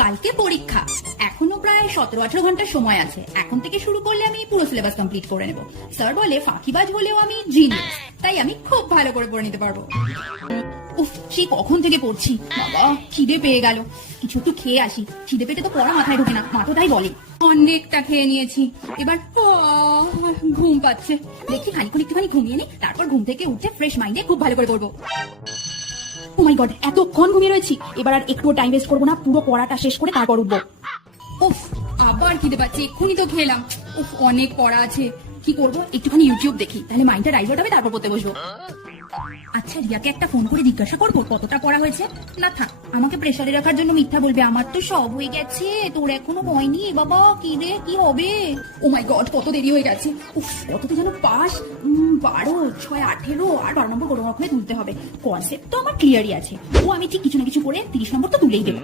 কালকে পরীক্ষা, এখনো প্রায় 17-18 ঘন্টা সময় আছে। এখন থেকে শুরু করলে আমি পুরো সিলেবাস কমপ্লিট করে নেব। স্যার বলে ফাঁকিবাজ হলেও আমি জিনিয়াস, তাই আমি খুব ভালো করে পড়ে নিতে পারবো। উফ, সেই কখন থেকে পড়ছি, বাবা খিদে পেয়ে গেল। কিছু একটু খেয়ে আসি, খিদে পেটে তো পড়া মাথায় ঢোকে না, মা তো তাই বলে। অনেকটা খেয়ে নিয়েছি, এবার ঘুম পাচ্ছে। দেখি খানিক্ষণ একটুখানি ঘুমিয়ে নি, তারপর ঘুম থেকে উঠে ফ্রেশ মাইন্ডে খুব ভালো করে পড়বো। ও মাই গড, এতক্ষণ ঘুমিয়ে রয়েছি, এবার আর একটু টাইম ওয়েস্ট করবো না, পুরো পড়াটা শেষ করে তারপর উঠবো। উফ, আবার খিদে পাচ্ছে, এক্ষুনি তো খেলাম। উফ, অনেক পড়া আছে, কি করবো, একটুখানি ইউটিউব দেখি, তাহলে মাইন্ডটা ডাইভার্ট হবে, তারপর পড়তে বসবো। আচ্ছা, রিয়াকে একটা ফোন করে জিজ্ঞাসা করবো কতটা পড়া হয়েছে। না থাক, আমাকে প্রেসারে রাখার জন্য মিথ্যা বলবে, আমার তো সব হয়ে গেছে, তোর এখনো হয়নি। বাবা কি রে, কি হবে? ও মাই গড, কত দেরি হয়ে গেছে। উফ, কততে যেন পাস, 12, 6, 18 আর 12 নম্বর কোনো রকমে তুলতে হবে। কনসেপ্ট তো আমার ক্লিয়ারই আছে, ও আমি ঠিক কিছু না কিছু করে 30 নম্বর তো তুলেই দেবো।